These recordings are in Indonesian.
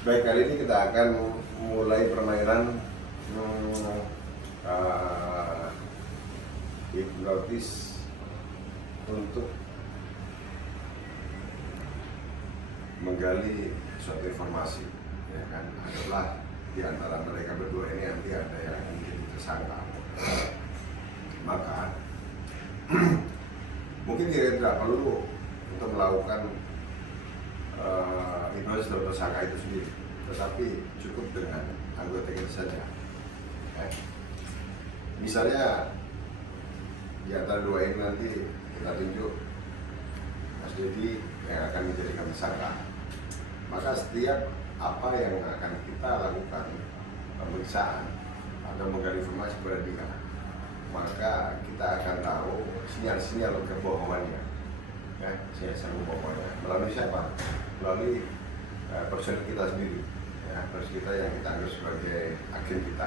Baik, kali ini kita akan mulai permainan hipnotis untuk menggali suatu informasi, ya kan? Adalah di antara mereka berdua ini nanti ada yang menjadi tersangka. Maka mungkin tidak perlu untuk melakukan hipnosis terhadap tersangka itu sendiri, tetapi cukup dengan anggota kita saja. Misalnya di antara dua ini nanti kita tunjuk Mas Dedi yang akan menjadikan tersangka. Maka setiap apa yang akan kita lakukan pemeriksaan atau menggali informasi kepada dia, maka kita akan tahu sinyal-sinyal kebohongannya, ya, sinyal-sinyal kebohongannya melalui siapa? Melalui personil kita sendiri, ya, personil kita yang kita anggap sebagai agen kita.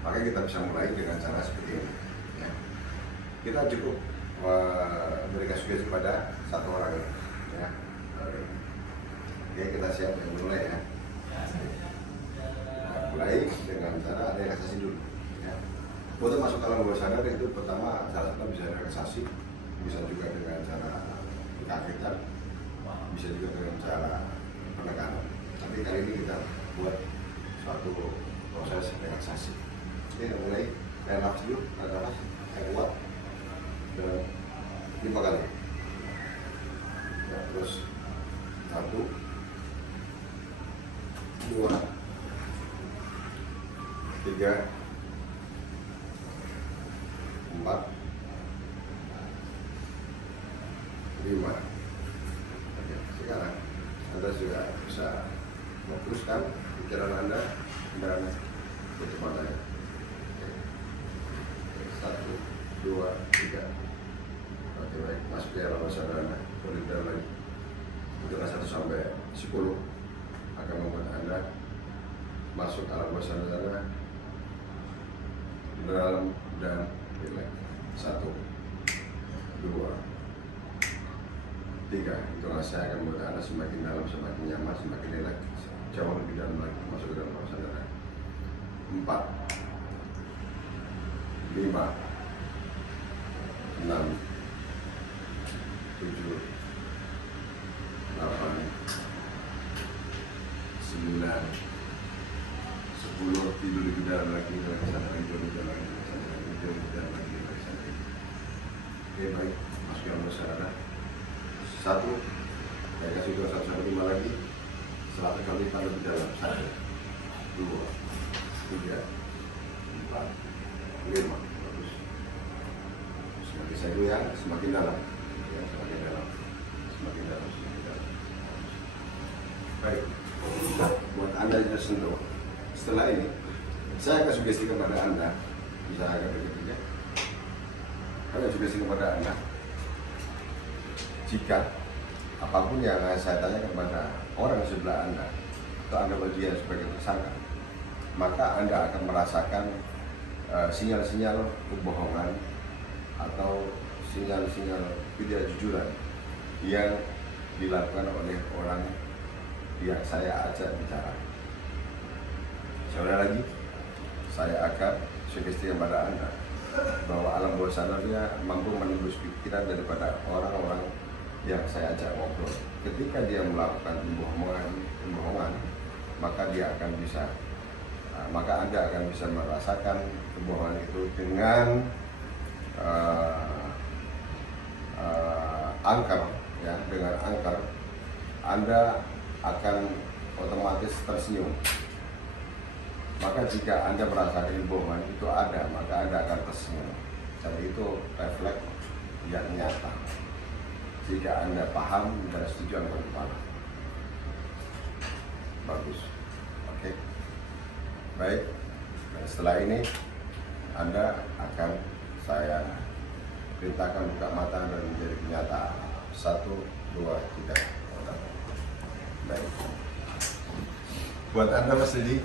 Maka kita bisa mulai dengan cara seperti ini, ya. Kita cukup memberikan sugesti pada satu orang, ya. Oke, kita siap yang mulai, ya. Mulai dengan cara relaksasi dulu, ya. Untuk masuk ke alam bawah sadar itu pertama salah satu bisa relaksasi, bisa juga dengan cara kagetan, bisa juga dengan cara penekanan. Tapi kali ini kita buat suatu proses relaksasi. Kita mulai relax dulu, relax yang kuat dan 5 kali. Ya, terus 1, 2, 3, 4, 5. Oke, sekarang Anda sudah bisa fokuskan pikiran Anda dan tutup matanya. 1, 2, 3. Oke, baik, masuk ke alam bawah sadar Anda. Boleh dalam lagi. Hitungan 1 sampai 10 akan membuat Anda masuk ke alam bawah sadar Anda dalam dan rileks. 1, 2, 3. Hitungan saya akan membuat Anda semakin dalam, semakin nyaman, semakin rileks, jauh lebih dalam lagi masuk ke dalam bawah sadar Anda. 4, 5, 6, 7, 8, 9, 10. Tidur lebih dalam lagi, tidur lebih dalam lagi, tidur lebih dalam lagi. Oke, baik, masuk ke dalam bawah sadar. 1, saya kasih 2, 1 sampai 5 lagi. 100 kali lipat lebih dalam. 1, 2, 3, 4, 5. Bagus. Semakin saya goyang, semakin dalam, ya, semakin dalam, semakin dalam, semakin dalam. Baik, buat Anda yang sentuh. Setelah ini, saya akan sugesti kepada Anda, bisa agak begitu, ya. Saya akan sugesti kepada Anda, jika apapun yang saya tanya kepada orang sebelah Anda, atau Anda dia sebagai tersangka, maka Anda akan merasakan sinyal-sinyal kebohongan atau sinyal-sinyal ketidakjujuran yang dilakukan oleh orang yang saya ajak bicara. Sekali lagi, saya akan sugesti kepada Anda bahwa alam bawah sadarnya mampu menembus pikiran daripada orang-orang yang saya ajak ngobrol. Ketika dia melakukan kebohongan, maka dia akan bisa, maka Anda akan bisa merasakan kebohongan itu dengan angker, ya, dengan angker. Anda akan otomatis tersenyum. Maka jika Anda merasakan kebohongan itu ada, maka Anda akan tersenyum. Jadi itu refleks yang nyata. Jika Anda paham dan setuju, Anda kepala. Bagus. Oke. Baik. Dan setelah ini Anda akan saya perintahkan buka mata dan menjadi kenyataan. 1, 2, 3. Baik. Buat Anda Mas Dedi,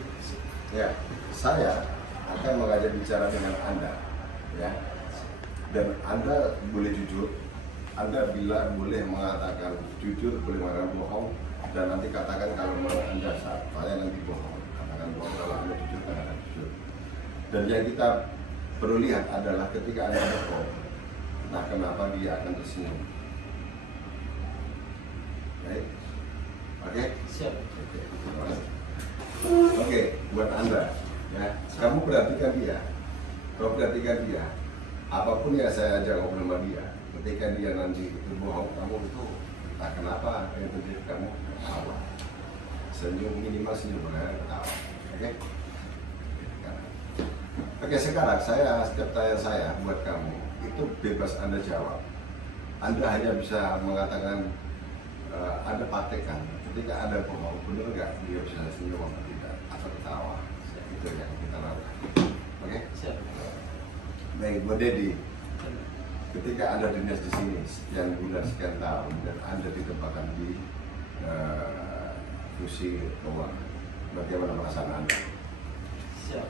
ya, saya akan mengajak bicara dengan Anda, ya. Dan Anda boleh jujur, Anda bila boleh mengatakan jujur, boleh mengatakan bohong, dan nanti katakan kalau mau Anda saya nanti bohong, katakan bohong, kalau Anda jujur katakan jujur. Dan yang kita perlu lihat adalah ketika Anda bohong, nah kenapa dia akan tersenyum. Baik, oke? Siap. Oke, buat Anda, ya, kamu perhatikan dia. Kau perhatikan dia. Apapun yang saya ajak ngobrol sama dia, ketika dia nanti itu bohong, kamu itu tak kenapa yang terjadi, kamu ketawa. Senyum, minimal senyum, ketawa. Oke? Oke, sekarang setiap tanya saya buat kamu, itu bebas Anda jawab. Anda hanya bisa mengatakan, Anda praktekkan. Ketika ada bohong, benar nggak dia bisa senyum atau tidak, atau ketawa. Itu yang kita lakukan. Oke? Siap. Baik, Bu Dedi, ketika Anda dinas di sini sekian bulan, sekian tahun, dan Anda ditempatkan di fungsi keuangan, bagaimana perasaan Anda? Siap.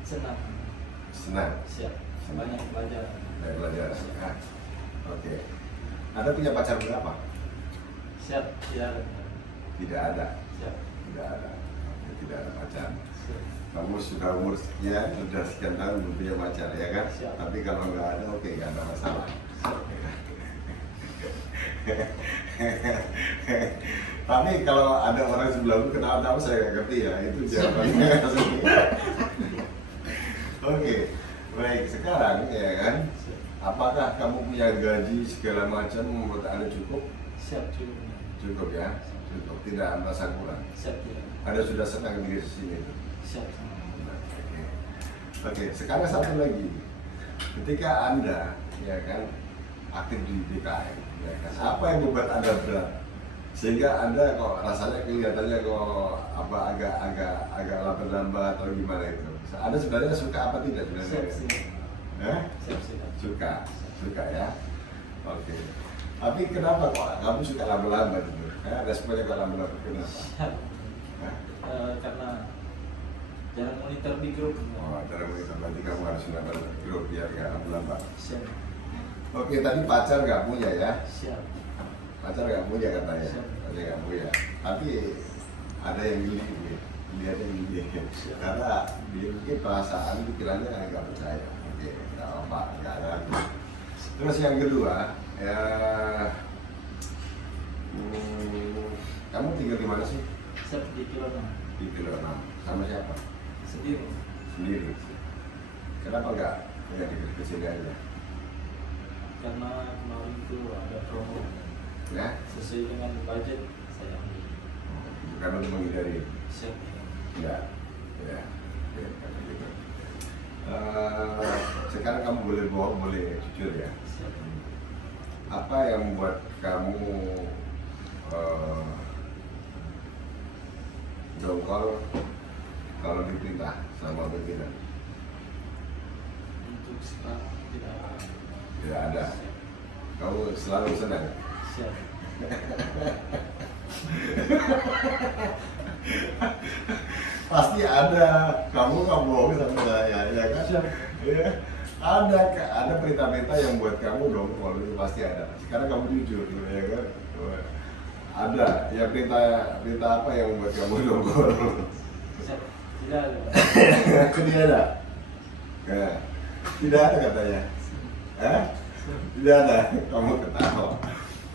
Senang. Senang? Siap. Banyak belajar. Banyak belajar. Ah, oke. Anda punya pacar berapa? Siap. Tidak ada. Tidak ada. Siap. Tidak ada. Oke, tidak ada pacar. Siap. Kamu sudah umur sekian, sudah sekian tahun belum punya pacar, ya kan? Siap. Tapi kalau nggak ada, oke, nggak ada masalah. Tapi kalau ada orang sebelahmu kenal-kenal, saya nggak ngerti ya, itu jawabannya. Oke, baik, sekarang ya kan, apakah kamu punya gaji segala macam menurut Anda cukup? Siap. Cukup. Cukup ya, cukup, tidak merasa kurang. Siap. Tidak. Anda sudah senang di sini. Siap. Oke, sekarang satu lagi, ketika Anda ya kan aktif di DKM, ya kan, apa yang membuat Anda berat sehingga Anda kok rasanya kelihatannya kok apa agak lambat-lambat atau gimana itu? Anda sebenarnya suka apa tidak sebenarnya? Siap. Suka ya. Oke. Tapi kenapa kok kamu suka lambat-lambat itu? Responnya kok lambat-lambat kenapa? Siap. Karena jarang monitor di grup. Oh, cara monitor, berarti kamu harus nonton grup biar nggak lambat. Siap. Oke, tadi pacar nggak punya ya? Siap. Pacar nggak punya katanya, Siap. pacar nggak punya. Tapi ada yang milih, dia ada yang milih. Karena dia mungkin perasaan pikirannya nggak percaya. Oke, nggak apa, nggak ada. Terus yang kedua, ya, kamu tinggal di mana sih? Siap di kilo 6. Di Kilo 6. Sama siapa? Sendiri. Sendiri. Kenapa nggak di sini aja? Karena kemarin itu ada promo Ya? sesuai dengan budget saya ambil. Bukan untuk menghindari. Siap. Ya, ya, ya, gitu. Sekarang kamu boleh bohong, boleh jujur ya. Siap. Apa yang membuat kamu dongkol kalau diperintah sama pimpinan? Untuk sekarang tidak ada. Tidak ada. Kamu selalu senang. Siap. Pasti ada. Kamu nggak bohong sama saya, ya kan? Siap. Ya. Ada perintah-perintah yang buat kamu dongkol, itu pasti ada. Sekarang kamu jujur, ya kan? Ada. Ya perintah apa yang membuat kamu dongkol? Siap. Tidak ada. Tidak ada. Ya. Tidak ada katanya. Tidak ada. Kamu ketawa.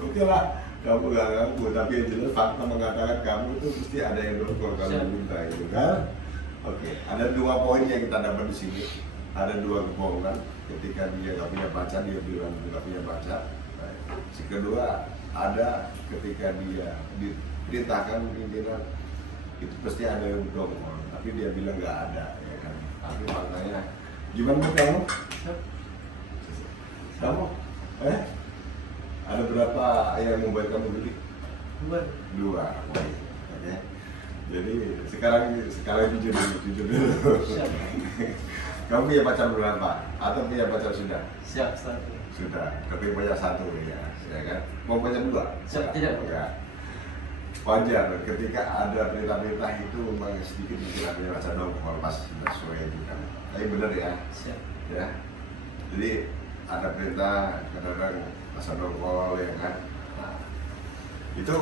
Oke lah. Kamu gak ngaku, tapi yang jelas fakta mengatakan kamu itu pasti ada yang dongkol kalau minta itu kan? Oke, ada 2 poin yang kita dapat di sini. Ada 2 kebohongan. Ketika dia gak punya pacar, dia bilang gak punya pacar. Si kedua, ada ketika dia diperintahkan pimpinan, itu pasti ada yang dongkol. Tapi dia bilang gak ada, ya kan? Tapi faktanya, gimana menurut kamu? Kamu? Ada berapa yang membuat kamu geli? 2. Oke. Jadi sekarang jujur dulu. Siap. Kamu punya pacar berapa? Atau punya pacar sudah? Siap. Satu. Sudah. Tapi punya 1 ya kan? Mau punya 2? Siap. Tidak. Ya. Wajar ketika ada perintah-perintah itu memang sedikit punya rasa dongkol pas sesuai itu kan. Tapi benar ya. Siap. Ya. Jadi ada perintah kadang-kadang rasa dongkol ya kan. Nah, itu